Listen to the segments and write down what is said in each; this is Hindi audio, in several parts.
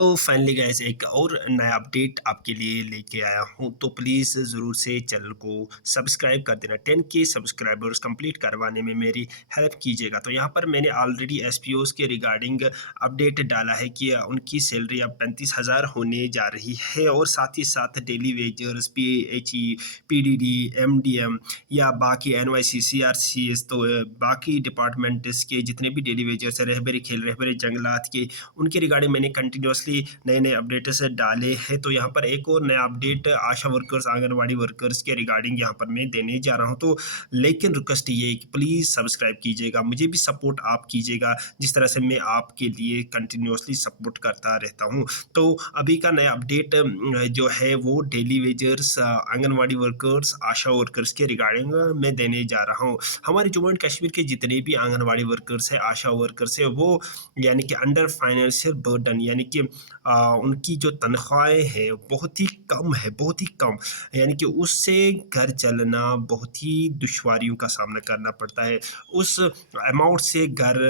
तो फाइनली गाइस एक और नया अपडेट आपके लिए लेके आया हूँ, तो प्लीज़ ज़रूर से चैनल को सब्सक्राइब कर देना। 10 के सब्सक्राइबर्स कंप्लीट करवाने में मेरी हेल्प कीजिएगा। तो यहाँ पर मैंने ऑलरेडी एसपीओज़ के रिगार्डिंग अपडेट डाला है कि उनकी सैलरी अब 35,000 होने जा रही है और साथ ही साथ daily wagers, PHE, PDD, MDM या बाकी एनवाईसी, सीआरसीएस, तो बाकी डिपार्टमेंट्स के जितने भी डेली वेजर्स हैं, रहबरी खेल, रहबरी जंगलात के, उनके रिगार्डिंग मैंने कंटिन्यूअसली नए-नए अपडेट्स डाले हैं। तो यहाँ पर एक और नया अपडेट आशा वर्कर्स, आंगनवाड़ी वर्कर्स के रिगार्डिंग यहाँ पर मैं देने जा रहा हूँ। तो लेकिन रिक्वेस्ट ये है कि प्लीज़ सब्सक्राइब कीजिएगा, मुझे भी सपोर्ट आप कीजिएगा, जिस तरह से मैं आपके लिए कंटिन्यूअसली सपोर्ट करता रहता हूँ। तो अभी का नया अपडेट जो है वो डेली वेजर्स, आंगनवाड़ी वर्कर्स, आशा वर्कर्स के रिगार्डिंग मैं देने जा रहा हूँ। हमारे जम्मू एंड कश्मीर के जितने भी आंगनवाड़ी वर्कर्स हैं, आशा वर्कर्स हैं, वो यानी कि अंडर फाइनेंशियल बर्डन, यानी कि उनकी जो तनख्वाहें हैं बहुत ही कम है, बहुत ही कम। यानी कि उससे घर चलना बहुत ही दुश्वारियों का सामना करना पड़ता है। उस अमाउंट से घर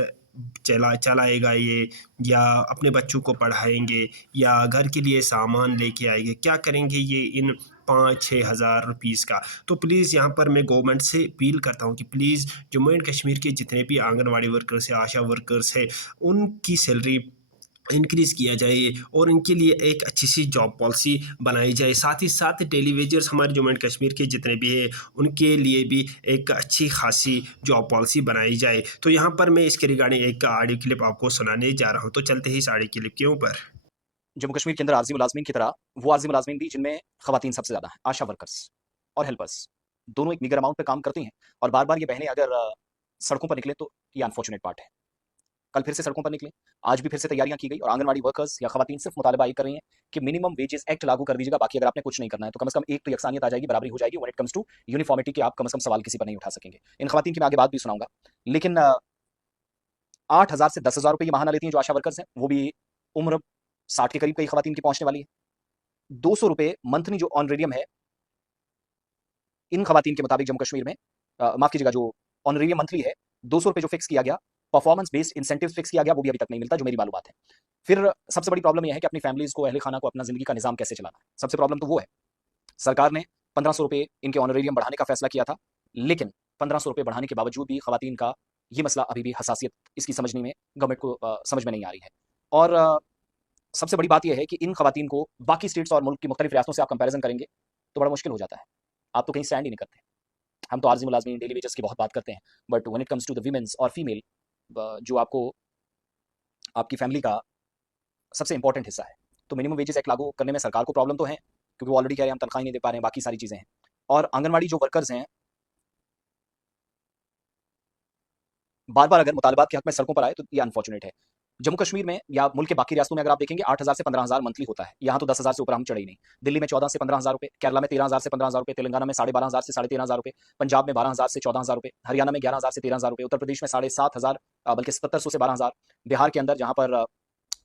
चलाएगा ये, या अपने बच्चों को पढ़ाएँगे, या घर के लिए सामान लेके आएँगे, क्या करेंगे ये इन 5-6 हज़ार रुपीज़ का। तो प्लीज़ यहाँ पर मैं गवर्नमेंट से अपील करता हूँ कि प्लीज़ जम्मू एंड कश्मीर के जितने भी आंगनवाड़ी वर्कर्स हैं, आशा वर्कर्स हैं, उनकी सैलरी इंक्रीज़ किया जाए और इनके लिए एक अच्छी-सी जॉब पॉलिसी बनाई जाए। साथ ही साथ डेली वेजर्स हमारे जम्मू एंड कश्मीर के जितने भी हैं, उनके लिए भी एक अच्छी खासी जॉब पॉलिसी बनाई जाए। तो यहाँ पर मैं इसके रिगार्डिंग एक ऑडियो क्लिप आपको सुनाने जा रहा हूँ। तो चलते हैं इस ऑडियो क्लिप के ऊपर। जम्मू कश्मीर के अंदर आर्ज़ी मुलाज़मीन की तरह वो आर्ज़ी मुलाज़मीन भी जिनमें ख़वातीन सबसे ज़्यादा हैं, आशा वर्कर्स और हेल्पर्स, दोनों एक मीगर अमाउंट पे काम करती हैं और बार-बार ये बहनें अगर सड़कों पर निकलें तो ये अनफॉर्चुनेट पार्ट है। कल फिर से सड़कों पर निकले, आज भी फिर से तैयारियां की गई और आंगनवाड़ी वर्कर्स या ख़वातीन सिर्फ मुतालबा ये कर रही हैं कि मिनिमम वेजेस एक्ट लागू कर दीजिएगा, बाकी अगर आपने कुछ नहीं करना है तो कम से कम एक तो यकसानियत आ जाएगी, बराबरी हो जाएगी when it comes to uniformity के। आप कम से कम सवाल किसी पर नहीं उठा सकेंगे। इन ख़वातीन की मैं आगे बात भी सुनाऊंगा, लेकिन 8,000 से 10,000 रुपये ये माहाना लेती हैं जो आशा वर्कर्स हैं, वो भी उम्र 60 के करीब कई ख़वातीन की पहुंचने वाली है। 200 रुपये मंथली जो ऑनरेरियम है इन ख़वातीन के मुताबिक जम्मू कश्मीर में, माफ़ कीजिएगा, जो ऑनरेरियम मंथली है 200 रुपये जो फिक्स किया गया, परफॉर्मेंस बेस्ड इंसेंटिव फिक्स किया गया, वो भी अभी तक नहीं मिलता जो मेरी मालूमात है। फिर सबसे बड़ी प्रॉब्लम यह है कि अपनी फैमिलीज़ को, अहले खाना को अपना ज़िंदगी का निज़ाम कैसे चलाना है। सबसे प्रॉब्लम तो वो है। सरकार ने 1500 रुपये इनके ऑनरेरियम बढ़ाने का फैसला किया था, लेकिन 1500 रुपये बढ़ाने के बावजूद भी ख़वातीन का ये मसला अभी भी हसासियत इसकी समझने में गवर्नमेंट को समझ में नहीं आ रही है। और सबसे बड़ी बात यह है कि इन ख़वातीन को बाकी स्टेट्स और मुल्क की मुख्तलिफ रियासतों से आप कंपैरिजन करेंगे तो बड़ा मुश्किल हो जाता है। आप तो कहीं स्टैंड ही नहीं करते। हम तो आर्जी मुलाजमीन, डेली वेजेस की बहुत बात करते हैं, but when it comes to the women's और फीमेल, जो आपको आपकी फैमिली का सबसे इंपॉर्टेंट हिस्सा है, तो मिनिमम वेजेस एक्ट लागू करने में सरकार को प्रॉब्लम तो है, क्योंकि वो ऑलरेडी कह रहे हैं हम तनख्वाह नहीं दे पा रहे हैं, बाकी सारी चीज़ें हैं। और आंगनवाड़ी जो वर्कर्स हैं, बार बार अगर मुतालबात के हक में सड़कों पर आए तो ये अनफॉर्चुनेट है। जम्मू कश्मीर में या मुल्क के बाकी रियासतों में अगर आप देखेंगे 8,000 से 15,000 मंथली होता है, यहाँ तो 10,000 से ऊपर हम चढ़े ही नहीं। दिल्ली में 14 से 15,000 रुपये, केरला में 13,000 से 15,000 रुपये, तेलंगाना में 12,500 से 13,500 रुपये, पंजाब में 12,000 से 14,000 रुपये, हरियाणा में 11,000 से 13,000 रुपये, उत्तर प्रदेश में 7,500, बल्कि 7,700 से 12,000, बिहार के अंदर जहाँ पर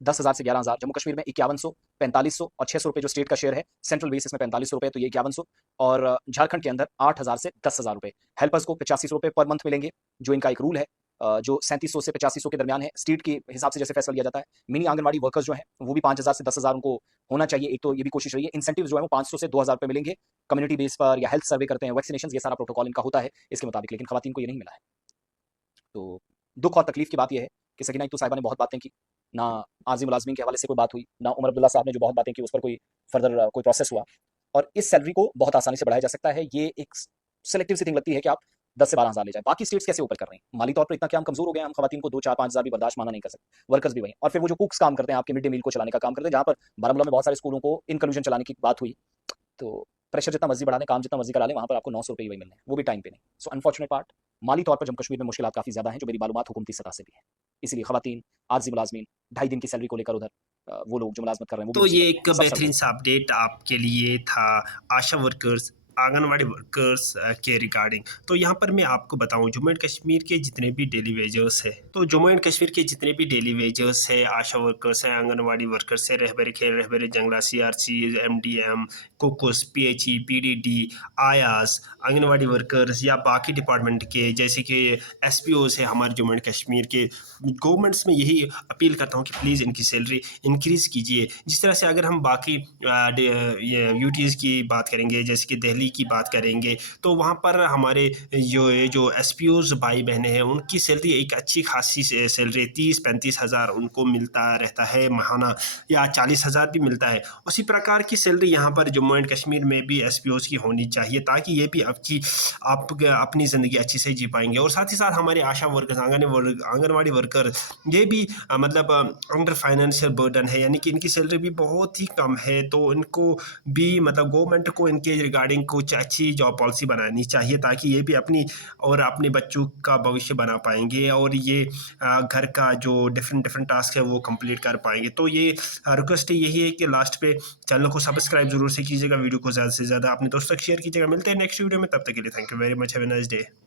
10,000 से 11,000, जम्मू कश्मीर में 5100, 4500 और 600 रुपये जो स्टेट का शेयर है, सेंट्रल बेसिस में 4500 रुपये, तो ये 5100। और झारखंड के अंदर 8,000 से 10,000 रुपये। हेल्पर्स को 85 रुपये पर मंथ मिलेंगे, जो इनका एक रूल है, जो 3700 से 8500 के दरमियान है, स्टेट के हिसाब से जैसे फैसला लिया जाता है। मिनी आंगनवाड़ी वर्कर्स जो हैं वो भी 5,000 से 10,000 उनको होना चाहिए। एक तो ये भी कोशिश रही है। इंसेंटिव जो है वो 500 से 2,000 रुपये मिलेंगे, कम्युनिटी बेस पर या हेल्थ सर्वे करते हैं, वैक्सीनेशन, ये सारा प्रोटोकॉल इनका होता है इसके मुताबिक, लेकिन खवातीन को ये नहीं मिला है। तो दुख और तकलीफ की बात यह है कि सकीना एक तो साहिबा ने बहुत बातें की, ना आज़ी मुलाजमीन के हवाले से कोई बात हुई, ना उमर अब्दुल्ला साहब ने जो बहुत बातें की उस पर कोई फर्दर कोई प्रोसेस हुआ। और इस सैलरी को बहुत आसानी से बढ़ाया जा सकता है। ये एक सेलेक्टिव सी थिंग लगती है कि आप 10 से 12,000 ले जाए। बाकी स्टेट्स कैसे ऊपर कर रहे हैं? माली तौर पर इतना क्या हम कमजोर हो गए हैं? हम खवातीन को 2, 4, 5,000 भी बर्दाश्त माना नहीं कर सकते। वर्कर्स भी वही। और फिर वो जो कुक्स काम करते हैं, आपके मिड डे मील को चलाने का काम करते हैं, जहाँ पर बारामूला में बहुत सारे स्कूलों को इनकलूजन चलाने की बात हुई, तो प्रेशर जितना मर्जी बढ़ा लें, काम जितना मर्जी करा लें, वहाँ पर आपको 900 रुपये ही वही मिलने हैं, वो भी टाइम पे नहीं। सो अनफॉर्चुनेट पार्ट, माली तौर पर जम्मू कश्मीर में मुश्किलात काफ़ी ज़्यादा हैं, जो मेरी मालूमात हुकूमती सतह से भी है। इसीलिए खवातीन, आर्जी मुलाजमीन, 2.5 दिन की सैलरी को लेकर उधर वो लोग जो मुलाजमत कर रहे हैं वो भी तो ये मुसीबत में एक हैं, सब चल रहे बेहतरीन हैं। सा अपडेट आपके लिए था आशा वर्कर्स, आंगनवाड़ी वर्कर्स के रिगार्डिंग। तो यहाँ पर मैं आपको बताऊँ, जम्मू एंड कश्मीर के जितने भी डेली वेजर्स हैं, तो जम्मू एंड कश्मीर के जितने भी डेली वेजर्स हैं, आशा वर्कर्स हैं, आंगनवाड़ी वर्कर्स हैं, रहबर खेल, रहबर जंगला, सीआरसी, एमडीएम, कुकुस, पीएचई, पीडीडी, आयास, आंगनवाड़ी वर्कर्स या बाकी डिपार्टमेंट के जैसे कि एसपीओस है हमारे जम्मू एंड कश्मीर के, गवर्नमेंट्स में यही अपील करता हूँ कि प्लीज़ इनकी सैलरी इंक्रीज़ कीजिए। जिस तरह से अगर हम बाकी ये यूटीज़ की बात करेंगे, जैसे कि दिल्ली की बात करेंगे, तो वहाँ पर हमारे जो एसपीओज़ भाई बहनें हैं, उनकी सैलरी एक अच्छी खासी सैलरी 30-35 हज़ार उनको मिलता रहता है महाना, या 40,000 भी मिलता है। उसी प्रकार की सैलरी यहाँ पर जम्मू एंड कश्मीर में भी एसपीओज़ की होनी चाहिए, ताकि ये भी आप अपनी ज़िंदगी अच्छे से जी पाएँगे। और साथ ही साथ हमारे आशा वर्कर्स, आंगनवाड़ी वर्कर, ये भी मतलब अंडर फाइनेंशियल बर्डन है, यानी कि इनकी सैलरी भी बहुत ही कम है। तो इनको भी मतलब गवर्नमेंट को इनके रिगार्डिंग कुछ अच्छी जॉब पॉलिसी बनानी चाहिए, ताकि ये भी अपनी और अपने बच्चों का भविष्य बना पाएँगे, और ये घर का जो डिफरेंट डिफरेंट टास्क है वो कंप्लीट कर पाएँगे। तो ये रिक्वेस्ट यही है कि लास्ट पे चैनल को सब्सक्राइब ज़रूर से कीजिएगा, वीडियो को ज़्यादा से ज़्यादा अपने दोस्तों तक शेयर कीजिएगा। मिलते हैं नेक्स्ट वीडियो में, तब तक के लिए thank you very much, have a nice day.